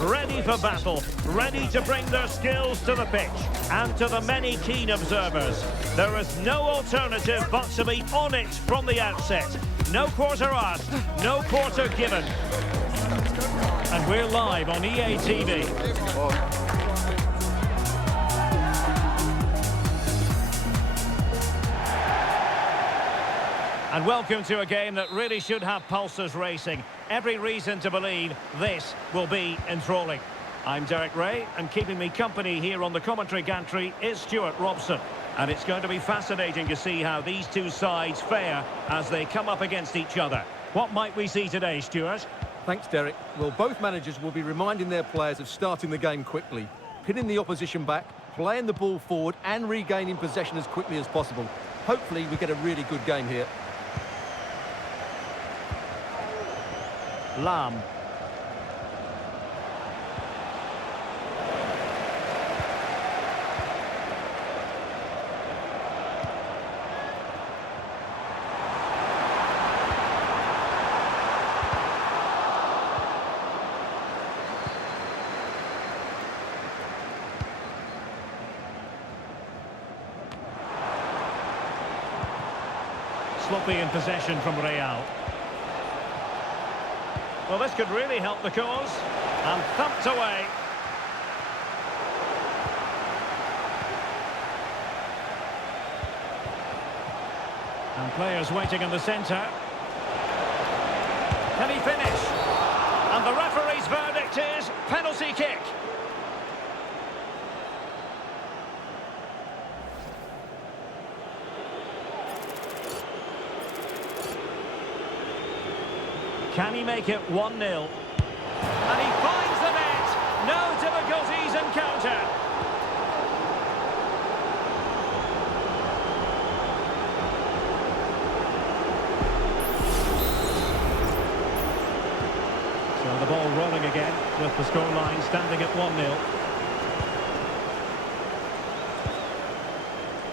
Ready for battle, ready to bring their skills to the pitch. And to the many keen observers, there is no alternative but to be on it from the outset. No quarter asked, no quarter given. And we're live on EA TV. And welcome to a game that really should have pulses racing. Every reason to believe this will be enthralling. I'm Derek Ray, and keeping me company here on the commentary gantry is Stuart Robson. And it's going to be fascinating to see how these two sides fare as they come up against each other. What might we see today, Stuart? Thanks, Derek. Well, both managers will be reminding their players of starting the game quickly, pinning the opposition back, playing the ball forward and regaining possession as quickly as possible. Hopefully we get a really good game here. Lam. Sloppy in possession from Real. Well, this could really help the cause. And thumped away. And players waiting in the centre. Can he finish? And the referee's verdict is penalty kick. Can he make it 1-0? And he finds the net. No difficulties encountered. So the ball rolling again with the scoreline standing at 1-0.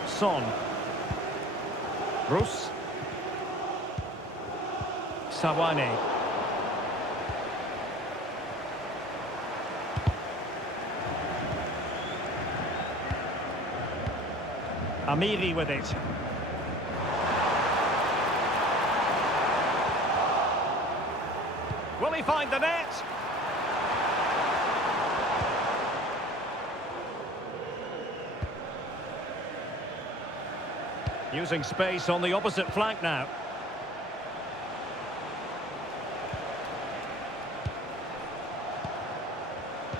Son. Bruce. Sawane. Amiri with it. Will he find the net? Using space on the opposite flank now.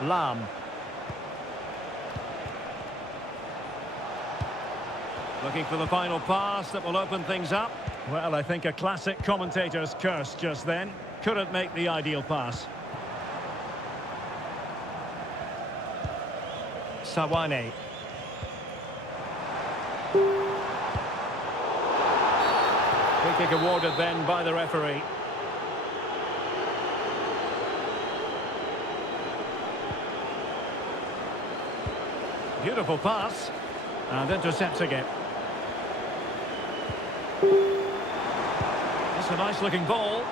Lam. Looking for the final pass that will open things up. Well, I think a classic commentator's curse just then. Couldn't make the ideal pass. Sawane. Free kick awarded then by the referee. Beautiful pass. And intercepting it. It's a nice-looking ball.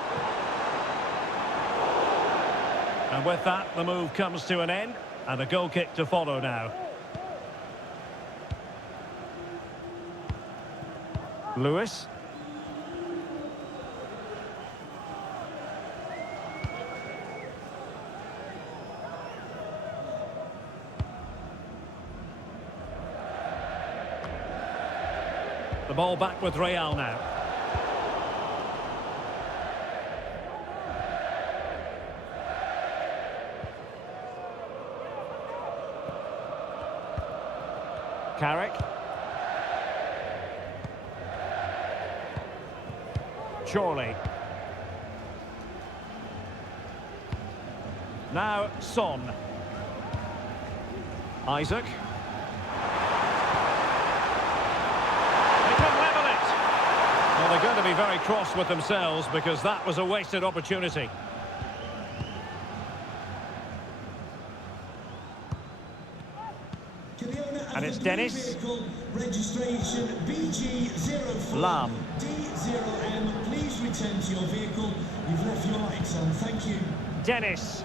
And with that, the move comes to an end. And a goal kick to follow now. Lewis. The ball back with Real now. Carrick. Chorley. Now Son. Isaac. Well, they're going to be very cross with themselves because that was a wasted opportunity. And it's Dennis. Registration BG04 Lam. D0M. Please return to your vehicle. You've left your lights on. Thank you. Dennis.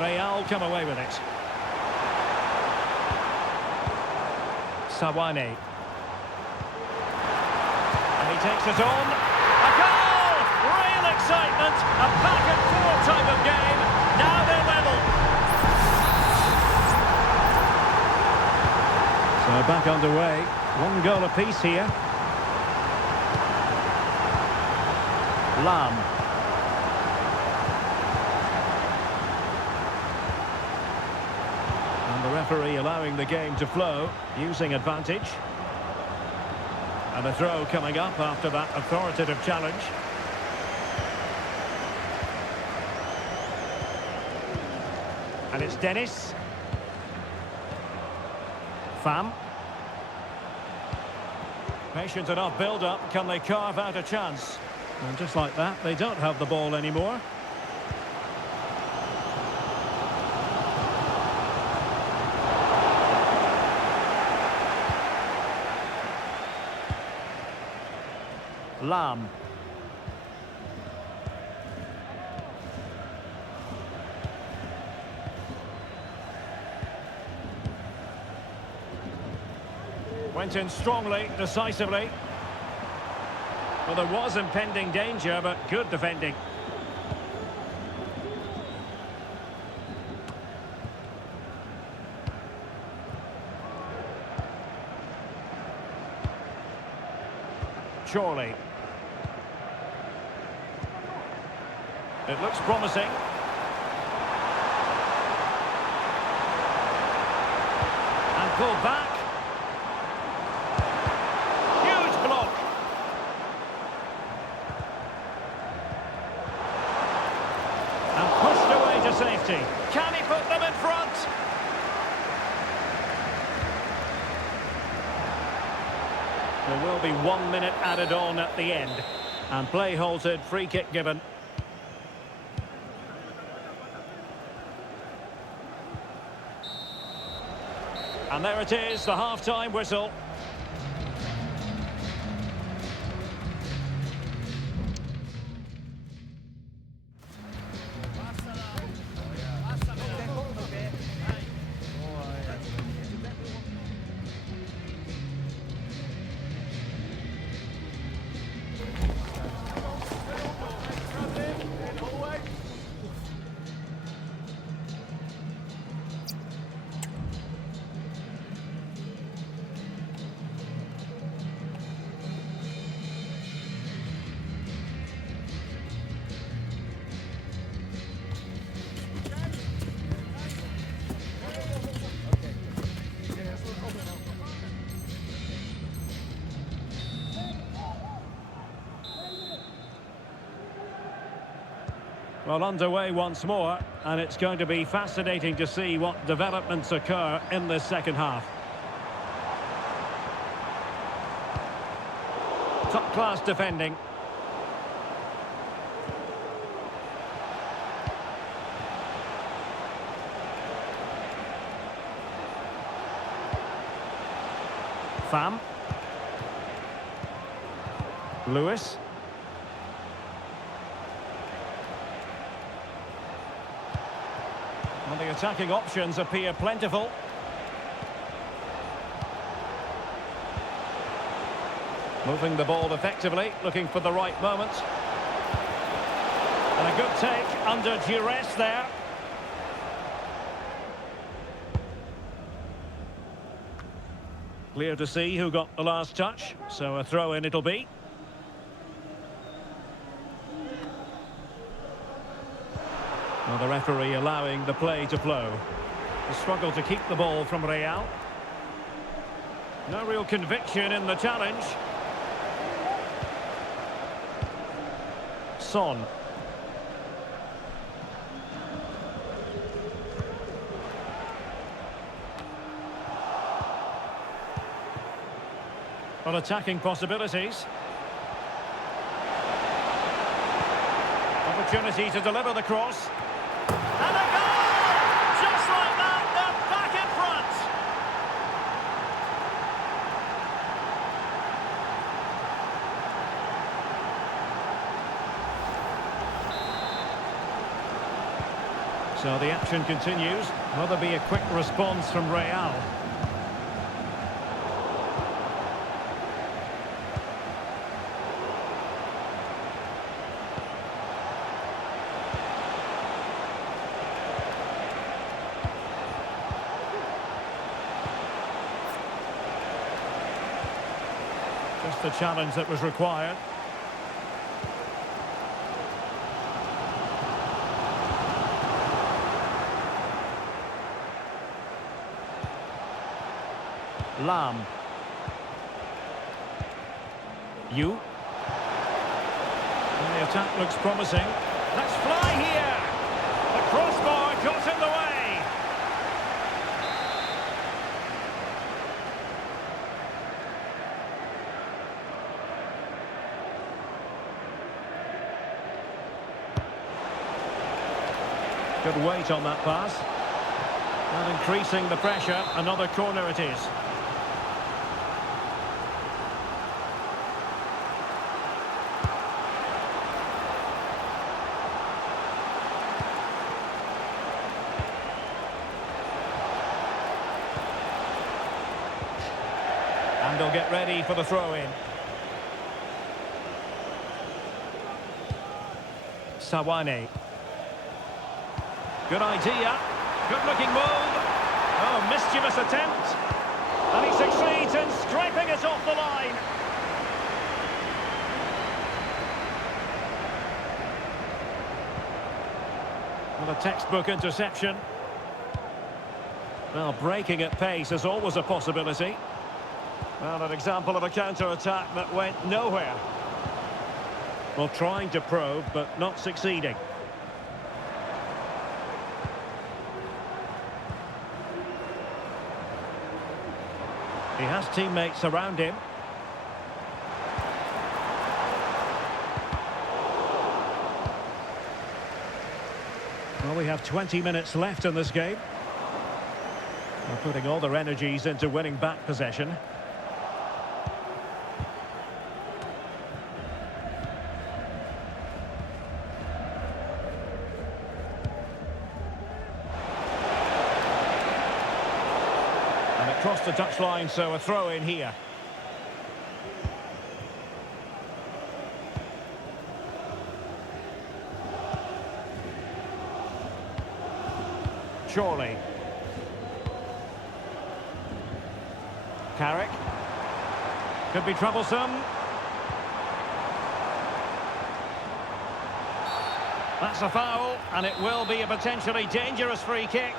Real come away with it. Sawane. And he takes it on. A goal! Real excitement. A back and forth type of game. Now they're level. So back underway. One goal apiece here. Lam. And the referee allowing the game to flow, using advantage. And a throw coming up after that authoritative challenge. And it's Dennis. Pham. Patient enough build-up. Can they carve out a chance? And just like that, they don't have the ball anymore. Lam. Went in strongly, decisively. Well, there was impending danger, but good defending. Chorley. It looks promising. And pulled back. Huge block. And pushed away to safety. Can he put them in front? There will be 1 minute added on at the end. And play halted, free kick given. And there it is, the half-time whistle. Well, underway once more, and it's going to be fascinating to see what developments occur in this second half. Top-class defending. Pham. Lewis. And the attacking options appear plentiful. Moving the ball effectively, looking for the right moment. And a good take under duress there. Clear to see who got the last touch, so a throw-in it'll be. Well, the referee allowing the play to flow. The struggle to keep the ball from Real. No real conviction in the challenge. Son. Well, attacking possibilities. Opportunity to deliver the cross. And a goal! Just like that, they're back in front. So the action continues. Will there be a quick response from Real? Just the challenge that was required. Lam. You. And the attack looks promising. Let's fly here! The crossbar got in the way! Good weight on that pass. And increasing the pressure, another corner it is. And they'll get ready for the throw-in. Sawane. Good idea. Good-looking move. Oh, mischievous attempt. And he succeeds in scraping it off the line. Well, a textbook interception. Well, breaking at pace is always a possibility. Well, an example of a counter-attack that went nowhere. Well, trying to probe, but not succeeding. He has teammates around him. Well, we have 20 minutes left in this game. They're putting all their energies into winning back possession. Across the touchline, so a throw in here. Surely. Carrick. Could be troublesome. That's a foul, and it will be a potentially dangerous free kick.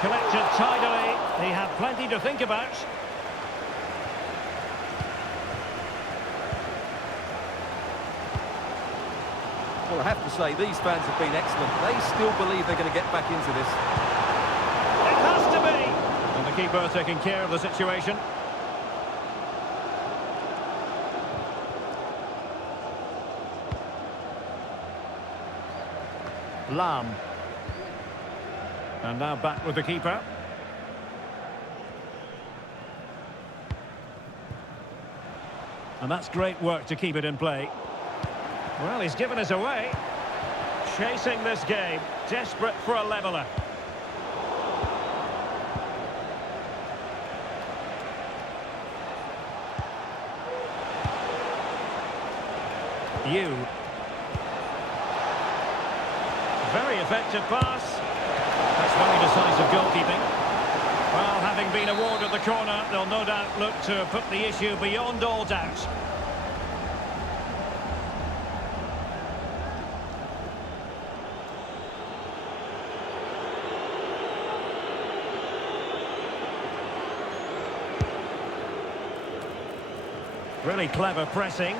Collected tidily. He had plenty to think about. Well, I have to say, these fans have been excellent. They still believe they're going to get back into this. It has to be! And the keeper taking care of the situation. Lam. And now back with the keeper. And that's great work to keep it in play. Well, he's given us away. Chasing this game, desperate for a leveller. Very effective pass. That's very decisive goalkeeping. Well, having been awarded the corner, they'll no doubt look to put the issue beyond all doubt. Really clever pressing.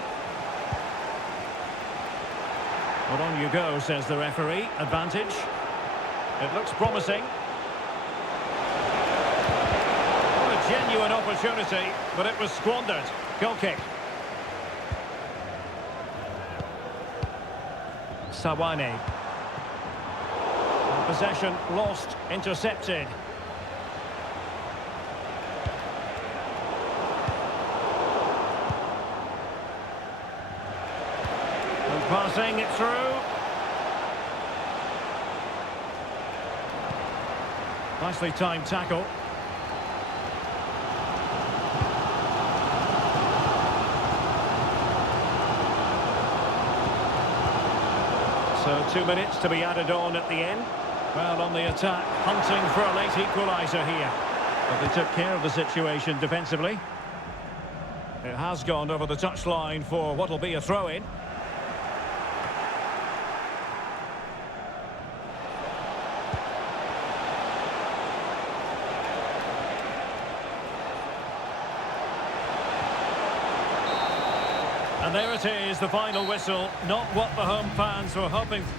Well, on you go, says the referee. Advantage. It looks promising. What a genuine opportunity, but it was squandered. Goal kick. Sawane. Possession lost, intercepted. And passing it through. Nicely timed tackle. So 2 minutes to be added on at the end. Well, on the attack, hunting for a late equaliser here. But they took care of the situation defensively. It has gone over the touchline for what will be a throw-in. And there it is, the final whistle. Not what the home fans were hoping for.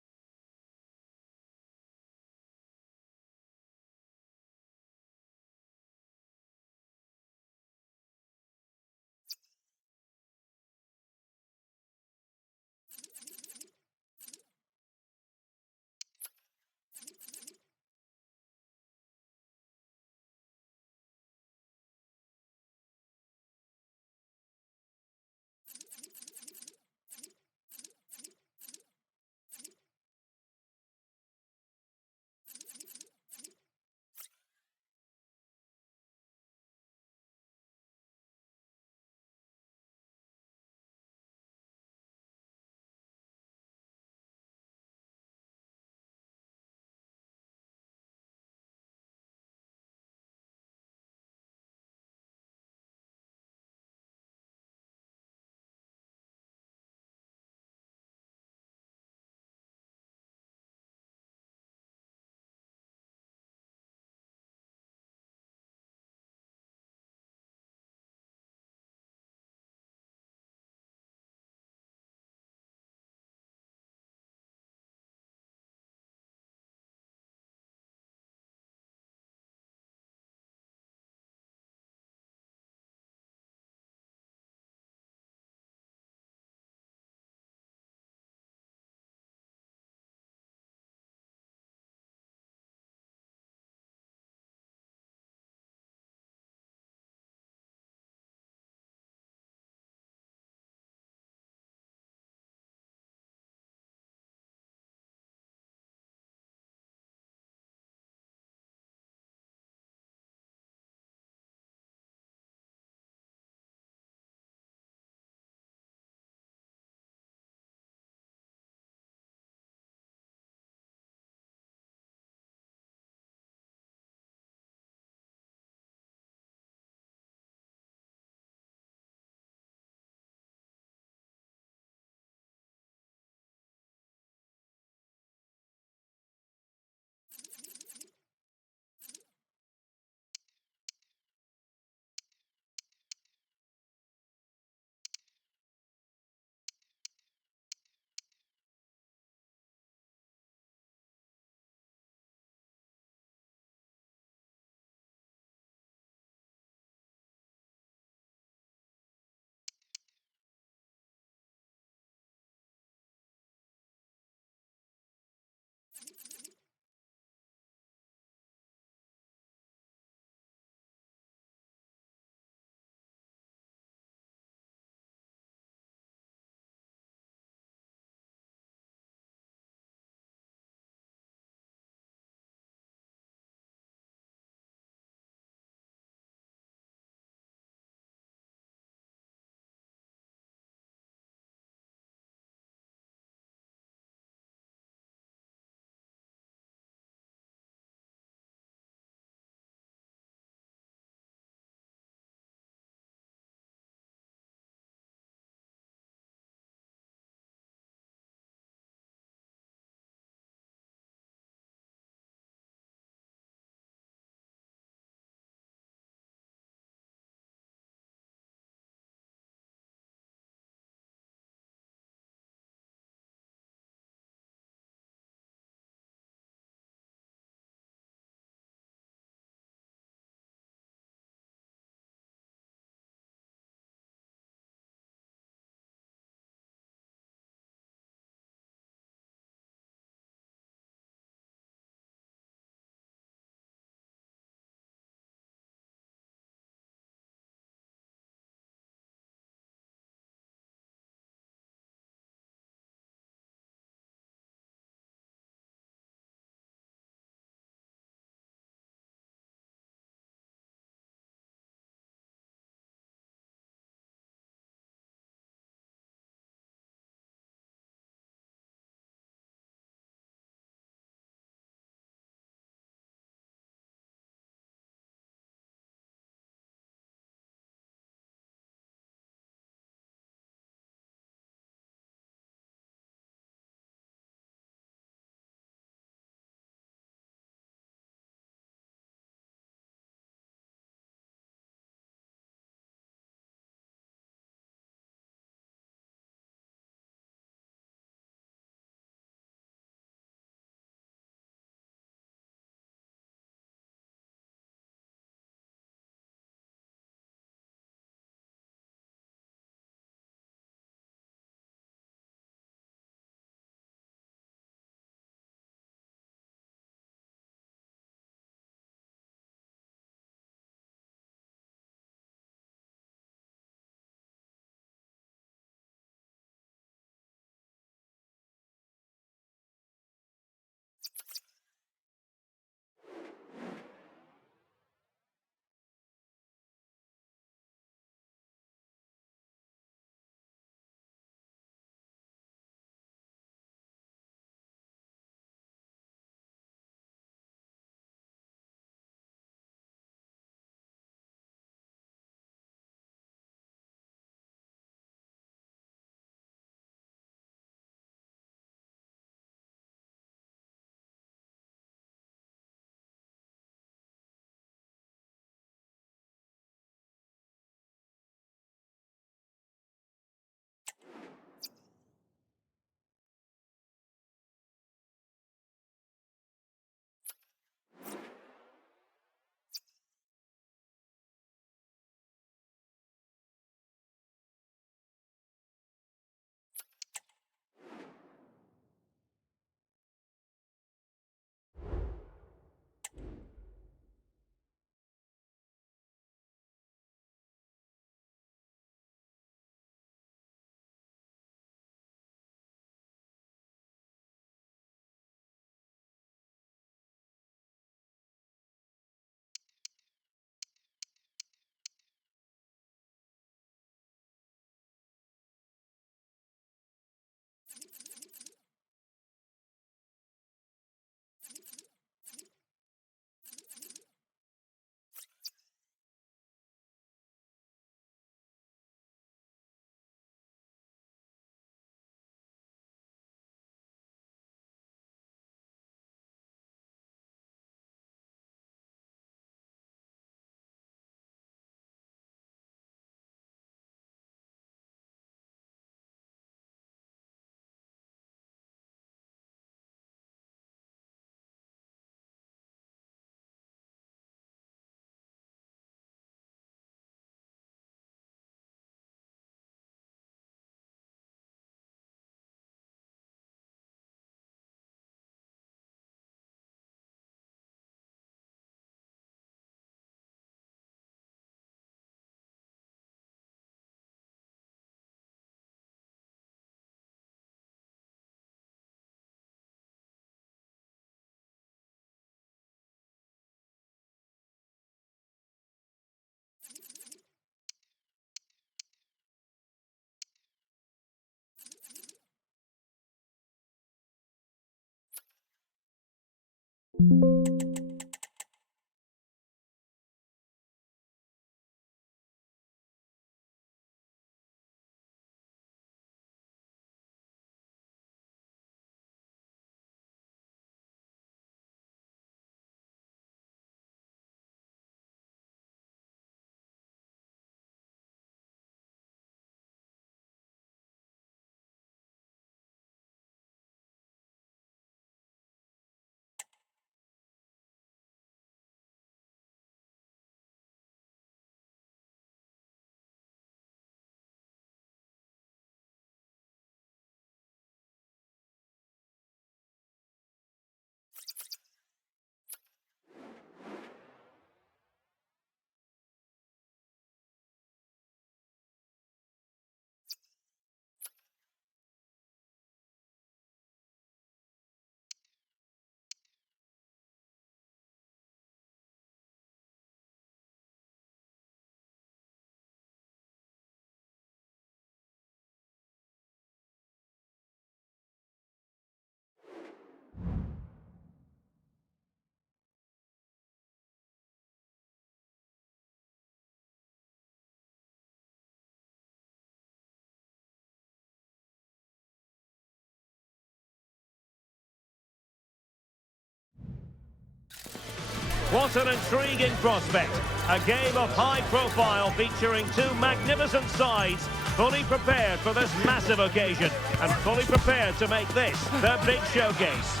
What an intriguing prospect. A game of high profile featuring two magnificent sides, fully prepared for this massive occasion and fully prepared to make this their big showcase.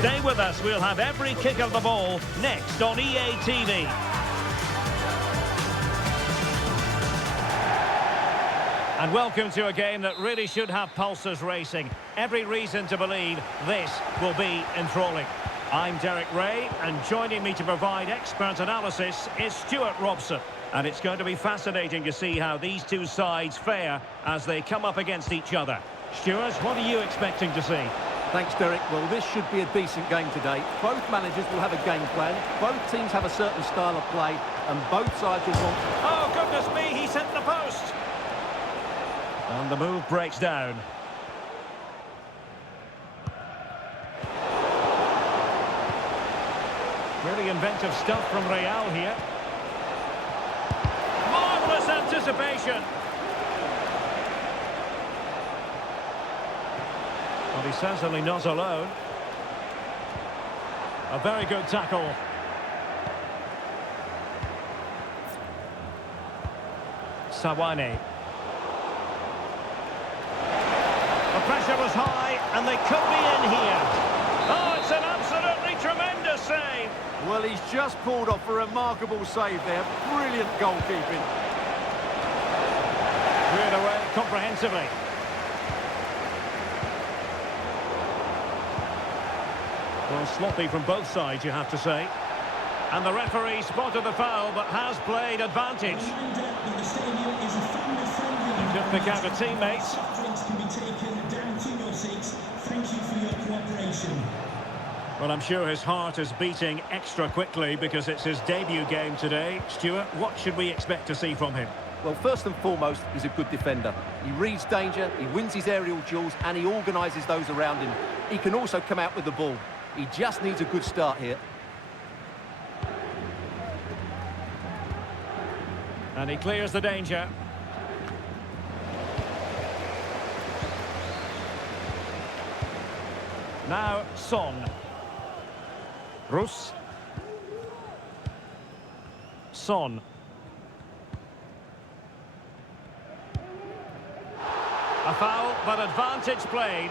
Stay with us, we'll have every kick of the ball next on EA TV. And welcome to a game that really should have pulses racing. Every reason to believe this will be enthralling. I'm Derek Ray, and joining me to provide expert analysis is Stuart Robson. And it's going to be fascinating to see how these two sides fare as they come up against each other. Stuart, what are you expecting to see? Thanks, Derek. Well, this should be a decent game today. Both managers will have a game plan. Both teams have a certain style of play, and both sides will want... Oh, goodness me, he's hit the post! And the move breaks down. Really inventive stuff from Real here. Marvellous anticipation. Well, he's certainly not alone. A very good tackle. Sawane. The pressure was high, and they could be in here. Oh, it's an absolutely tremendous save. Well, he's just pulled off a remarkable save there. Brilliant goalkeeping. Cleared away comprehensively. Well, sloppy from both sides, you have to say. And the referee spotted the foul, but has played advantage. He could pick out a teammate. Can be taken down to your seats. Thank you for your cooperation. Well, I'm sure his heart is beating extra quickly because it's his debut game today. Stuart, what should we expect to see from him? Well, first and foremost, he's a good defender. He reads danger, he wins his aerial duels, and he organises those around him. He can also come out with the ball. He just needs a good start here. And he clears the danger. Now, Son. Rus. Son. A foul, but advantage played.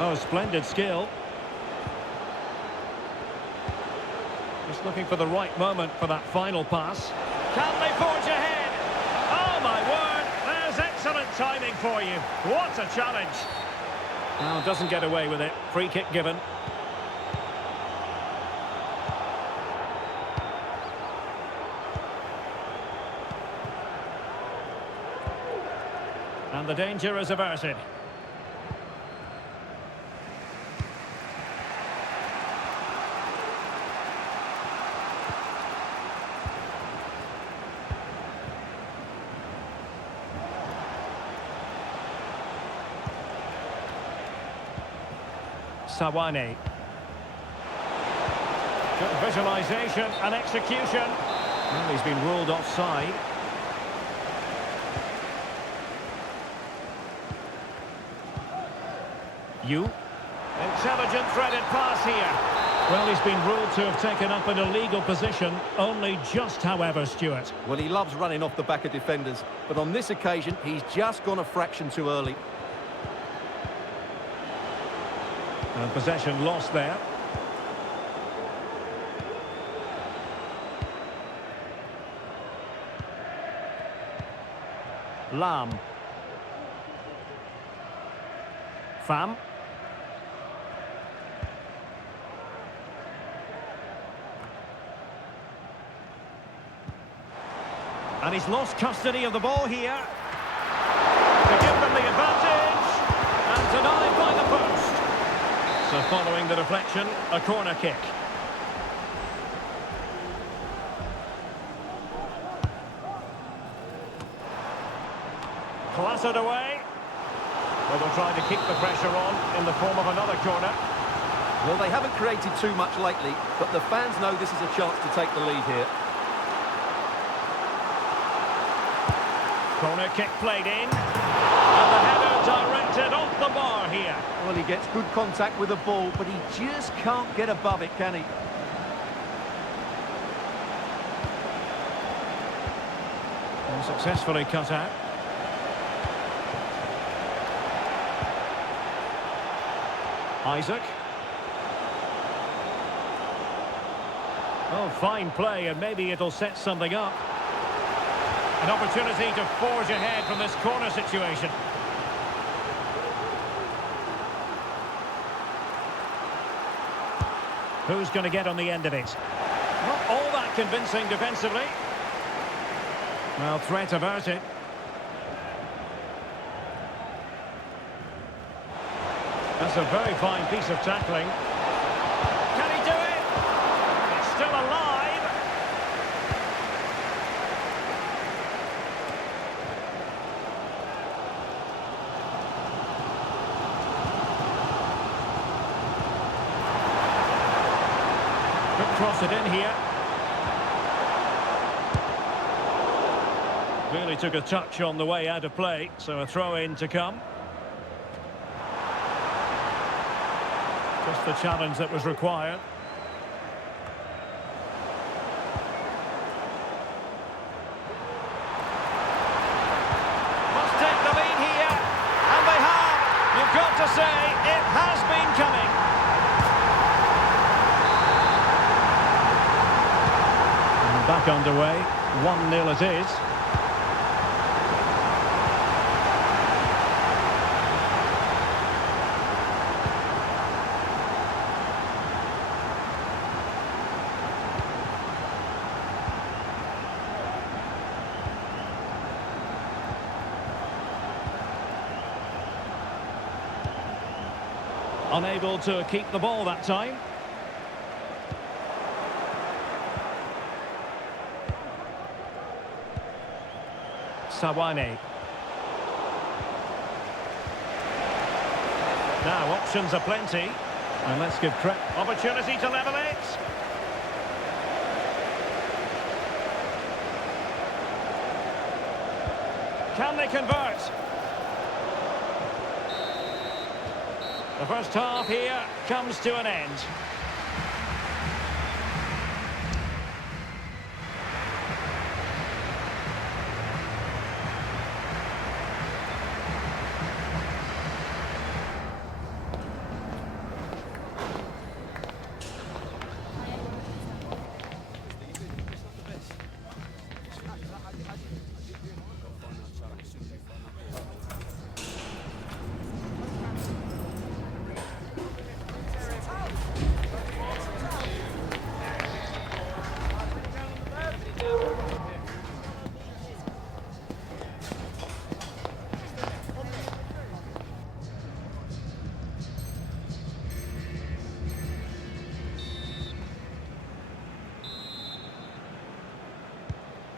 Oh, splendid skill. Just looking for the right moment for that final pass. Can they forge ahead? Oh, my word. There's excellent timing for you. What a challenge. Well, doesn't get away with it. Free kick given. And the danger is averted. Sawane. Good visualisation and execution. Well, he's been ruled offside. Intelligent threaded pass here. Well, he's been ruled to have taken up an illegal position. Only just, however, Stuart. Well, he loves running off the back of defenders, but on this occasion, he's just gone a fraction too early. And possession lost there. Lam. Pham. And he's lost custody of the ball here. To give them the advantage. And denied by the post. So following the deflection, a corner kick. Clattered away. Well, they'll try to keep the pressure on in the form of another corner. Well, they haven't created too much lately, but the fans know this is a chance to take the lead here. Corner kick played in. And the header directed off the bar here. Well, he gets good contact with the ball, but he just can't get above it, can he? And successfully cut out. Isaac. Oh, fine play, and maybe it'll set something up. An opportunity to forge ahead from this corner situation. Who's going to get on the end of it? Not all that convincing defensively. Well, threat averted. That's a very fine piece of tackling. Can he do it? It's still alive. Could cross it in here. Really took a touch on the way out of play, so a throw-in to come. Just the challenge that was required. Must take the lead here, and they have. You've got to say, it has been coming. And back underway, 1-0 it is. Unable to keep the ball that time. Sawane. Now options are plenty. And let's give credit. Opportunity to level it. Can they convert? The first half here comes to an end.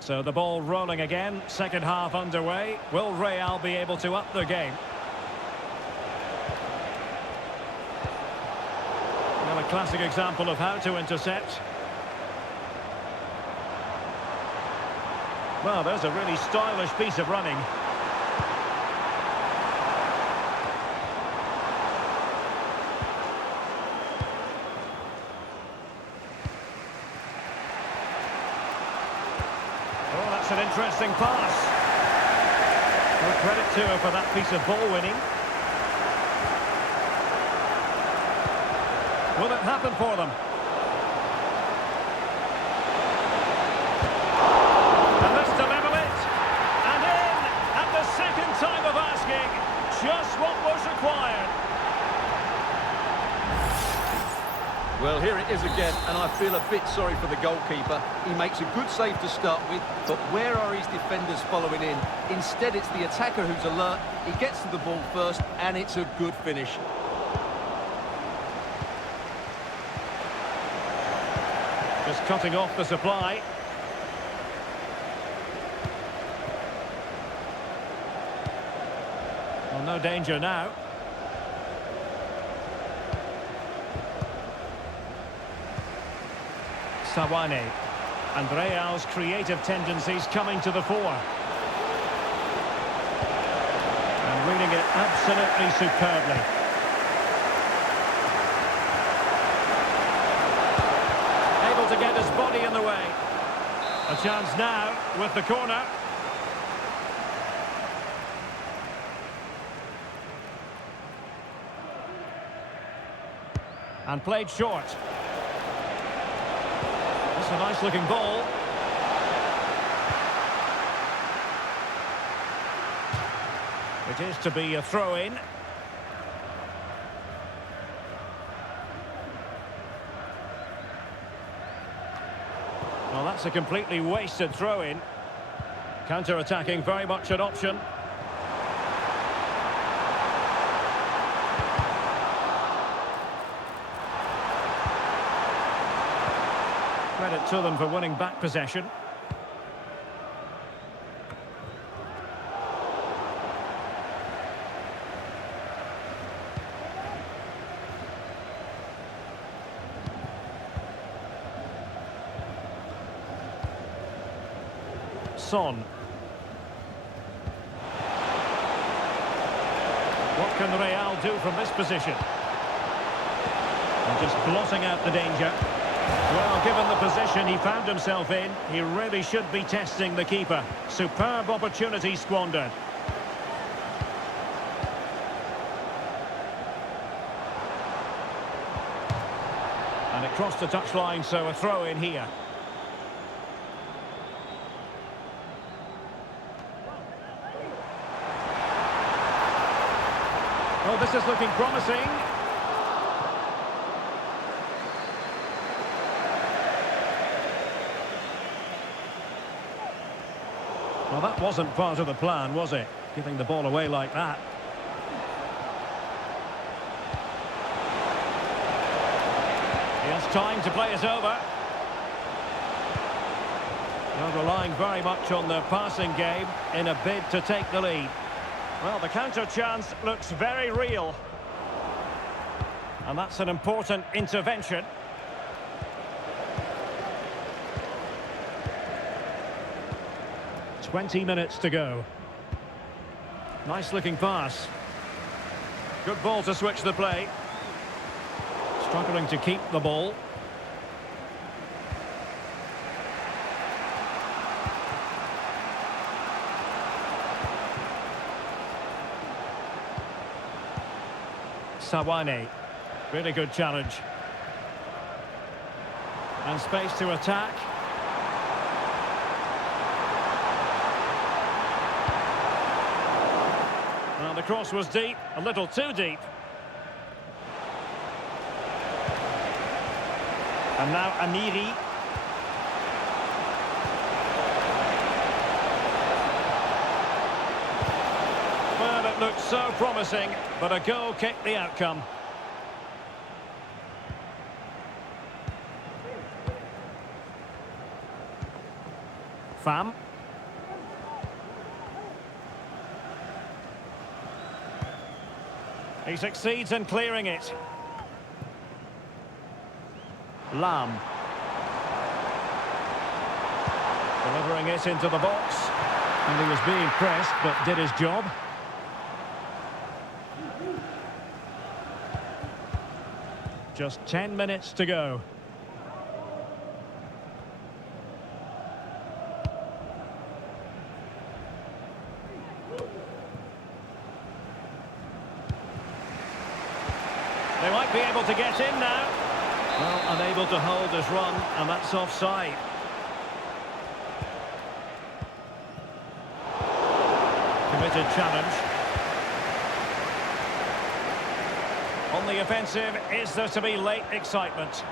So the ball rolling again, second half underway. Will Real be able to up the game? Well, a classic example of how to intercept. Well, there's a really stylish piece of running. Oh, that's an interesting pass. Well, credit to her for that piece of ball winning. Will it happen for them? And this to level it. And in at the second time of asking. Just what was required. Well, here it is again, and I feel a bit sorry for the goalkeeper. He makes a good save to start with, but where are his defenders following in? Instead, it's the attacker who's alert. He gets to the ball first, and it's a good finish. Just cutting off the supply. Well, no danger now. Sawane. And Real's creative tendencies coming to the fore. And reading it absolutely superbly. Able to get his body in the way. A chance now with the corner. And played short. That's a nice looking ball. It is to be a throw-in. Well, that's a completely wasted throw-in. Counter-attacking very much an option. Credit to them for winning back possession. Son. What can Real do from this position? And just blotting out the danger. Well, given the position he found himself in, he really should be testing the keeper. Superb opportunity squandered. And it crossed the touchline, so a throw in here. Oh, this is looking promising. Well, that wasn't part of the plan, was it? Giving the ball away like that. He has time to play it over. Well, relying very much on their passing game in a bid to take the lead. Well, the counter chance looks very real. And that's an important intervention. "20 minutes to go. Nice looking pass. Good ball to switch the play. Struggling to keep the ball. Sawane. Really good challenge. And space to attack. Well, the cross was deep, a little too deep. And now Amiri. Well, it looked so promising, but a goal kicked the outcome. Pham. He succeeds in clearing it. Lam. Delivering it into the box. And he was being pressed, but did his job. Just 10 minutes to go. They might be able to get in now. Well, unable to hold his run, and that's offside. Committed challenge. On the offensive, is there to be late excitement?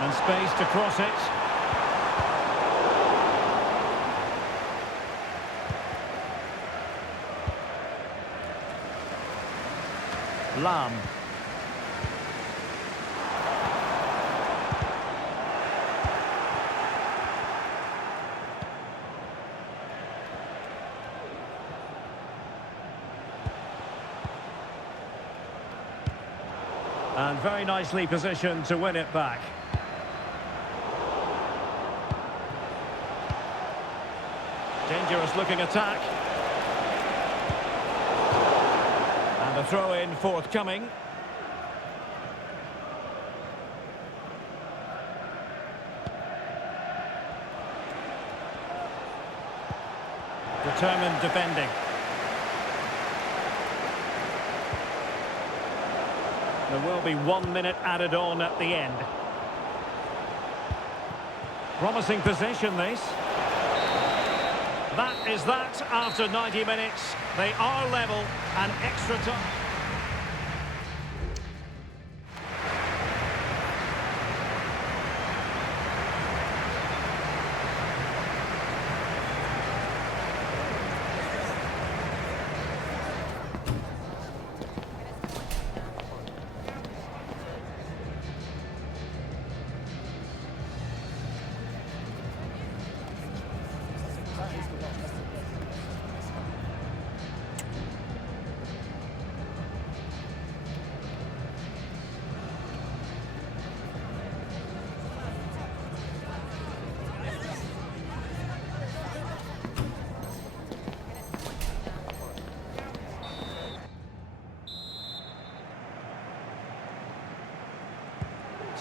And space to cross it. Lam. And very nicely positioned to win it back. Dangerous looking attack. And a throw in forthcoming. Determined defending. There will be 1 minute added on at the end. Promising possession, this. That is that after 90 minutes. They are level and extra time.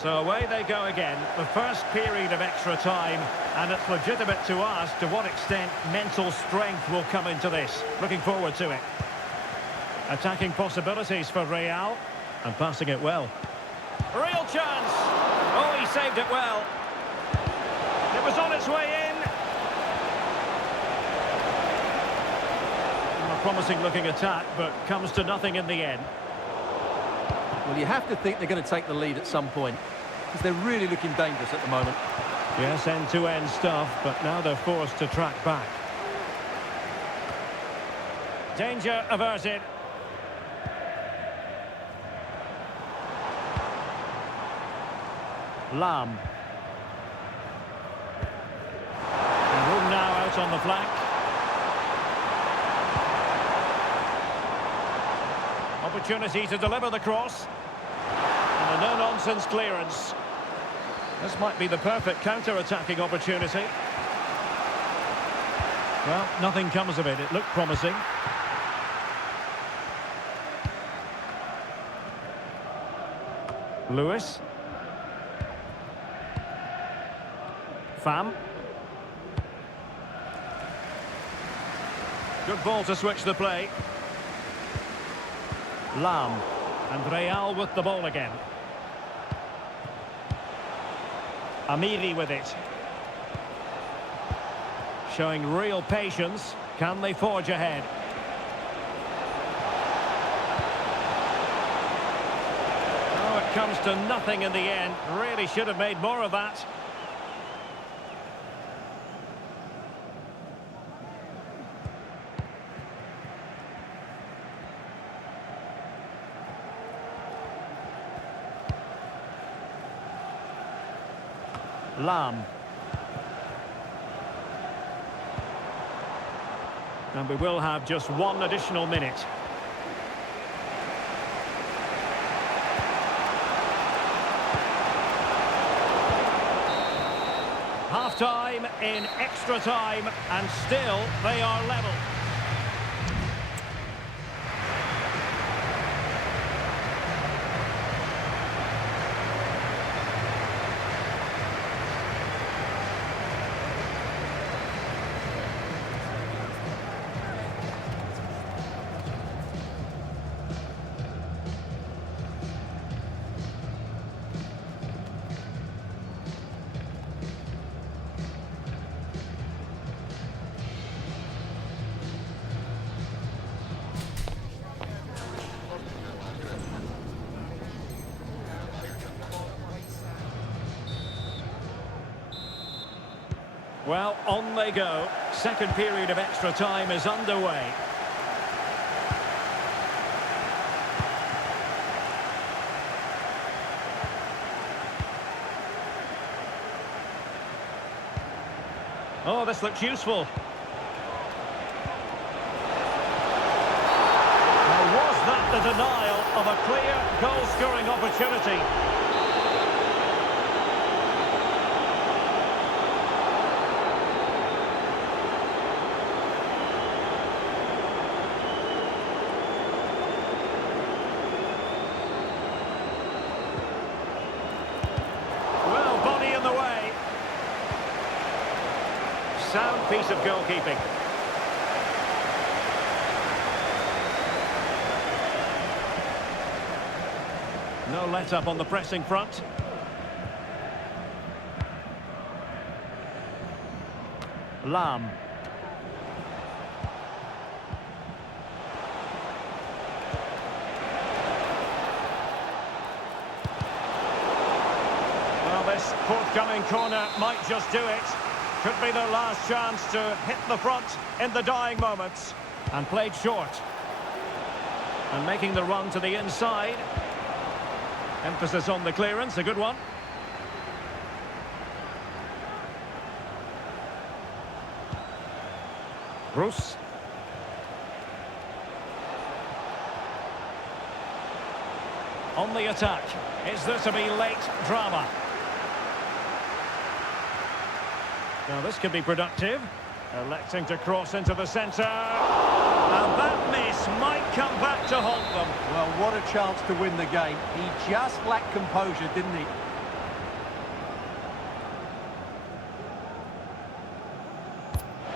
So away they go again, the first period of extra time, and it's legitimate to ask to what extent mental strength will come into this. Looking forward to it. Attacking possibilities for Real, and passing it well. Real chance! Oh, he saved it well. It was on its way in. A promising looking attack, but comes to nothing in the end. Well, you have to think they're going to take the lead at some point, because they're really looking dangerous at the moment. Yes, end-to-end stuff, but now they're forced to track back. Danger averted. Lam. And room now out on the flank. Opportunity to deliver the cross. And a no-nonsense clearance. This might be the perfect counter-attacking opportunity. Well, nothing comes of it. It looked promising. Lewis. Pham. Good ball to switch the play. Lam. And Real with the ball again. Amiri with it. Showing real patience. Can they forge ahead? Oh, it comes to nothing in the end. Really should have made more of that. Lam. And we will have just 1 additional minute. Half-time in extra time, and still they are level. Well, on they go. Second period of extra time is underway. Oh, this looks useful. Now, was that the denial of a clear goal-scoring opportunity? Sound piece of goalkeeping. No let-up on the pressing front. Lam. Well, this forthcoming corner might just do it. Could be their last chance to hit the front in the dying moments. And played short. And making the run to the inside. Emphasis on the clearance, a good one. Bruce. On the attack. Is there to be late drama? Now this could be productive. Electing to cross into the centre. And that miss might come back to haunt them. Well, what a chance to win the game. He just lacked composure, didn't he?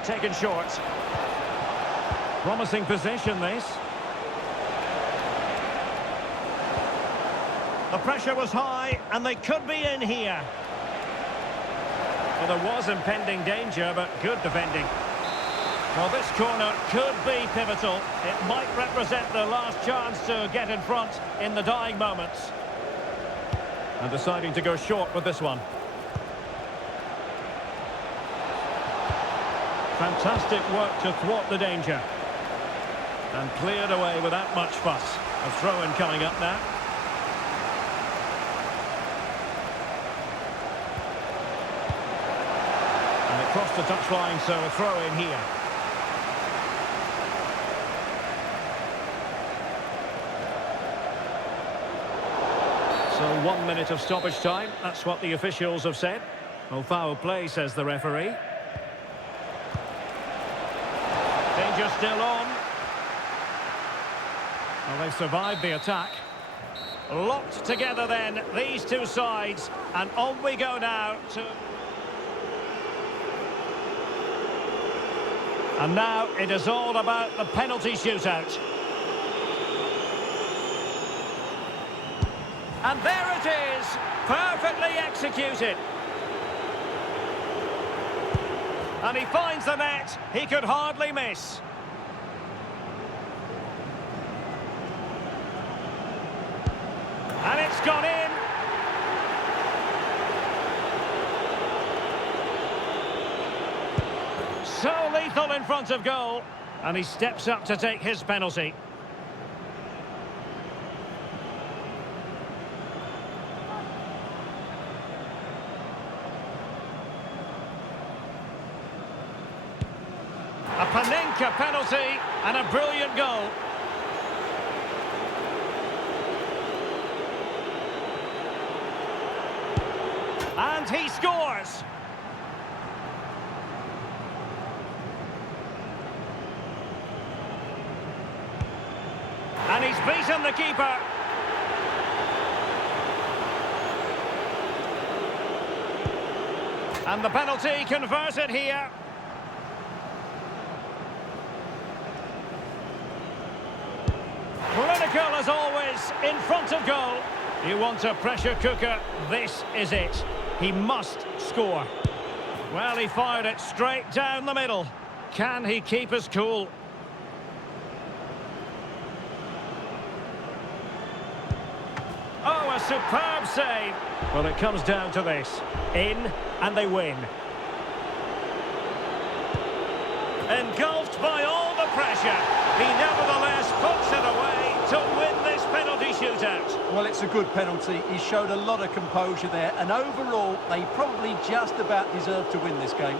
Taken short. Promising position, this. The pressure was high, and they could be in here. Well, there was impending danger, but good defending. Well, this corner could be pivotal. It might represent their last chance to get in front in the dying moments. And deciding to go short with this one. Fantastic work to thwart the danger. And cleared away without much fuss. A throw-in coming up now. Across the touchline, so a throw in here. So 1 minute of stoppage time, that's what the officials have said. Well, foul play, says the referee. Danger still on. Well, they've survived the attack. Locked together then, these two sides, and on we go now to... And now it is all about the penalty shootout. And there it is, perfectly executed. And he finds the net, he could hardly miss. And it's gone in. So lethal in front of goal, and he steps up to take his penalty. A Panenka penalty and a brilliant goal. And he scores. And he's beaten the keeper. And the penalty converted here. Clinical as always, in front of goal. You want a pressure cooker, this is it. He must score. Well, he fired it straight down the middle. Can he keep his cool? Oh, a superb save. Well, it comes down to this. In, and they win. Engulfed by all the pressure, he nevertheless puts it away to win this penalty shootout. Well, it's a good penalty. He showed a lot of composure there, and overall, they probably just about deserved to win this game.